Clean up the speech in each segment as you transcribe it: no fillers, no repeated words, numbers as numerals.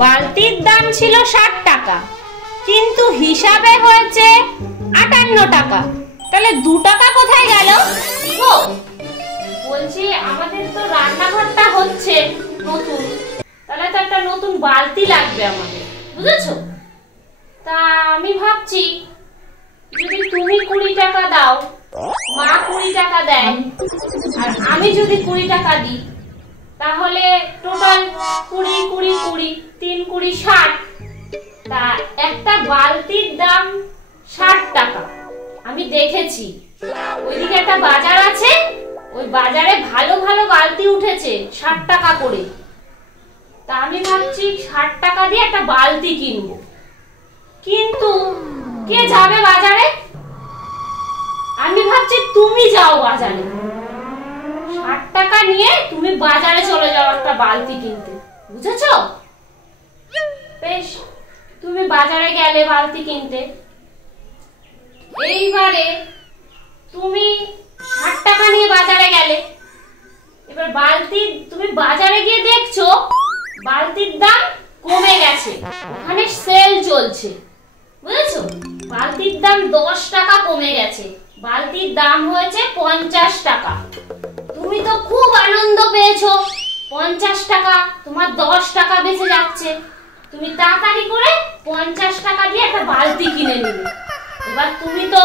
বালতির দাম ছিল 60 টাকা, কিন্তু হিসাবে হয়েছে 58 টাকা। তাহলে 2 টাকা কোথায় গেল? গো বলছি আমাদের তো রান্নাঘরটা হচ্ছে নতুন, তাহলে তো একটা নতুন বালতি লাগবে আমাদের, বুঝেছো? তা আমি ভাবছি যদি তুমি 20 টাকা দাও, মা 20 টাকা দেয়, আর আমি যদি 20 টাকা দিই, তাহলে টোটাল 20 20 20 3 20 60। তা একটা বালতির দাম 60 টাকা। আমি দেখেছি ওইদিকে একটা বাজার আছে, ওই বাজারে ভালো ভালো বালতি উঠেছে 60 টাকা করে। তা আমি ভাবছি 60 টাকা দিয়ে একটা বালতি কিনবো, কিন্তু কে যাবে বাজারে? আমি ভাবছি তুমি যাও বাজারে, 60 টাকা নিয়ে তুমি বাজারে চলে যাও একটা বালতি কিনতে, বুঝেছো? বেশ, তুমি বাজারে গেলে বালতি কিনতে। এইবারে তুমি 60 টাকা নিয়ে বাজারে গেলে, এবার বালতি তুমি বাজারে গিয়ে দেখছো বালতির দাম কমে গেছে, ওখানে সেল চলছে, বুঝেছো? বালতির দাম 10 টাকা কমে গেছে, বালতির দাম হয়েছে 50 টাকা। তুমি তো খুব আনন্দ পেয়েছো, 50 টাকা তোমার 10 টাকা বেঁচে যাচ্ছে। তুমি তাড়াতাড়ি করে 50 টাকা দিয়ে একটা বালতি কিনে নিলে। এবার তুমি তো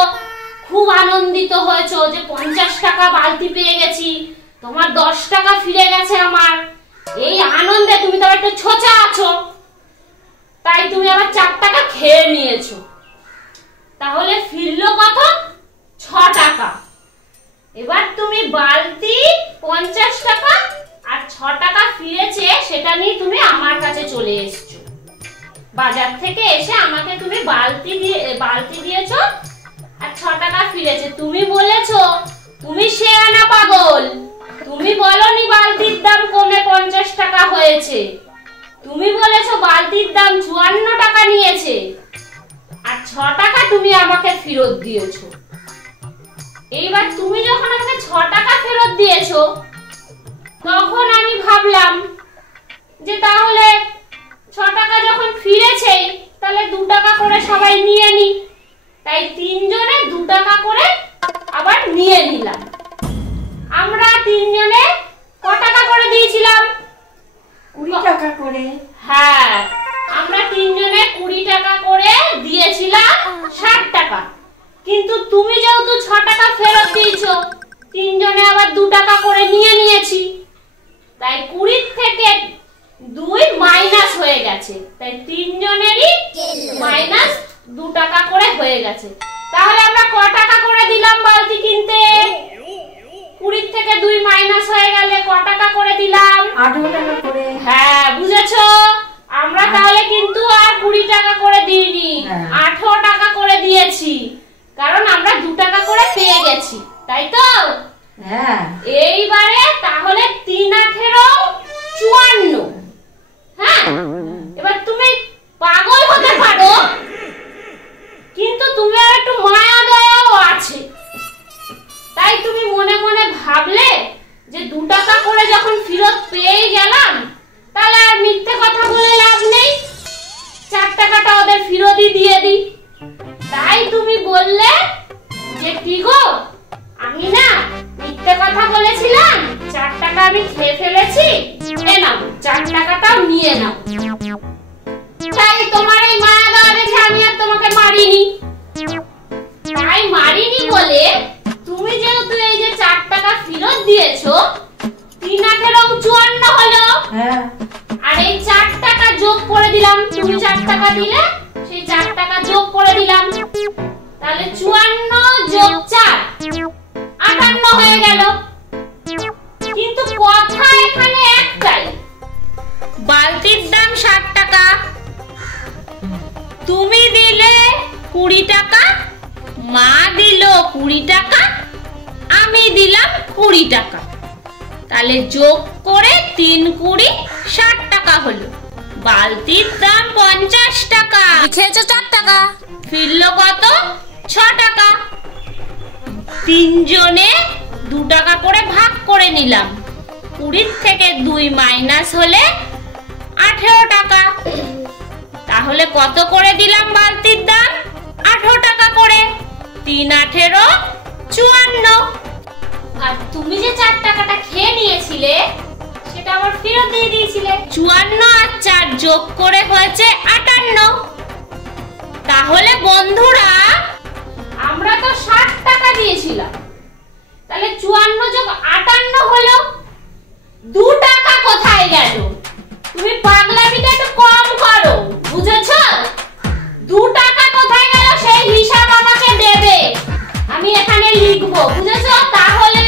খুব আনন্দিত হয়েছো যে 50 টাকা বালতি পেয়ে গেছি, তোমার 10 টাকা ফিরে গেছে আমার। এই আনন্দে তুমি তো একটু ছোচা আছো, তাই তুমি আবার 4 টাকা খেয়ে নিয়েছো। তাহলে ফিরলো কত? 6 টাকা। এবার তুমি বালতি 50 টাকা আর 6 টাকা ফিরেছে সেটা নিয়ে তুমি আমার কাছে চলে এসেছো। বাজার থেকে এসে আমাকে তুমি বালতি দিয়েছো আর 6 টাকা ফিরেছে। তুমি বলেছো তুমি শেয়ানা পাগল, তুমি বলনি বালতির দাম কমে 50 টাকা হয়েছে, তুমি বলেছো বালতির দাম 54 টাকা নিয়েছে, আর 6 টাকা তুমি আমাকে ফেরত দিয়েছো। এইবার তুমি যখন আমাকে 6 টাকা ফেরত দিয়েছো, তখন আমি ভাবলাম যে তাহলে 6 টাকা যখন ফিরেছে তাহলে 2 টাকা করে সবাই নিয়ে নি। তাই 3 জনে 2 টাকা করে আবার নিয়ে নিলাম। আমরা 3 জনে কত টাকা করে দিয়েছিলাম? 20 টাকা করে। হ্যাঁ, আমরা 3 জনে 20 টাকা করে দিয়েছিলাম 60 টাকা। কিন্তু তুমি যেহেতু 6 টাকা ফেরত দিয়েছো, 3 জনে আবার 2 টাকা করে নিয়ে নিয়েছি, তাই 20 থেকে 2 মাইনাস হয়ে গেছে। তাই 3 জনেরই মাইনাস 2 টাকা করে হয়ে গেছে। তাহলে আমরা কত টাকা করে দিলাম বালতি কিনতে? 20 থেকে 2 মাইনাস হয়ে গেলে কত টাকা করে দিলাম? 18 টাকা করে। হ্যাঁ, বুঝেছো? আমরা তাহলে কিন্তু আর 20 টাকা করে দিইনি, 18 টাকা করে দিয়েছি, কারণ আমরা 2 টাকা করে পেয়ে গেছি, তাই তো? হ্যাঁ। এইবারে তাহলে 3 18 54। হ্যাঁ, এবার তুমি পাগল হতে পারো, কিন্তু তুমি আর একটু মায়া দয়াও আছে। তাই তুমি মনে মনে ভাবলে যে 2 টাকা করে যখন ফেরত পেয়ে গেলাম, তাহলে আর মিথ্যে কথা বলে লাভ নেই, 4 টাকাটা ওদের ফেরতই দিয়ে দিই। তাই তুমি বললে যে কি গো, আমি না মিথ্যে কথা বলেছিলাম, 4 টাকা আমি খেয়ে ফেলেছি, এ নাও 4 টাকাটাও নিয়ে নাও। তাই তোমার এই মায়া দেওয়া দেখে আমি আর তোমাকে মারিনি। তাই মারিনি বলে তুমি যেহেতু এই যে 4 টাকা ফেরত দিয়েছো, 3 18 54 হলো। হ্যাঁ। আর এই 4 টাকা যোগ করে দিলাম, তুমি 4 টাকা দিলে, সেই 4 টাকা যোগ করে দিলাম, তাহলে 54 যোগ 4 58 হয়ে গেল। কিন্তু কথা এখানে একটাই, বালতির দাম 60 টাকা, তুমি দিলে 20 টাকা, মা দিল 20 টাকা, আমি দিলাম 20 টাকা, তাহলে যোগ করে 3 20 60 টাকা হলো। বালতির দাম 50 টাকা, লিখেছো 4 টাকা, ফিরলো কত? 6 টাকা। 3 জনে 2 টাকা করে ভাগ করে নিলাম, 20 থেকে 2 মাইনাস হলে 18 টাকা। কত করে দিলাম বালতির দাম? 18 টাকা করে। 3 18 54। আর তুমি যে 4 টাকাটা খেয়ে নিয়েছিলে সেটা আবার ফেরত দিয়ে দিয়েছিলে। 54 আর 4 যোগ করে হয়েছে 58। তাহলে বন্ধুরা আমরা তো 60 টাকা দিয়েছিলাম, তাহলে 54 যোগ 58 হলো 2 টাকা কোথায় গেল? তুমি পাগলামিটা একটু কম করো, বুঝেছো? 2 টাকা কোথায় গেল সেই হিসাব আমাকে দেবে, আমি এখানে লিখবো, বুঝেছো? তাহলে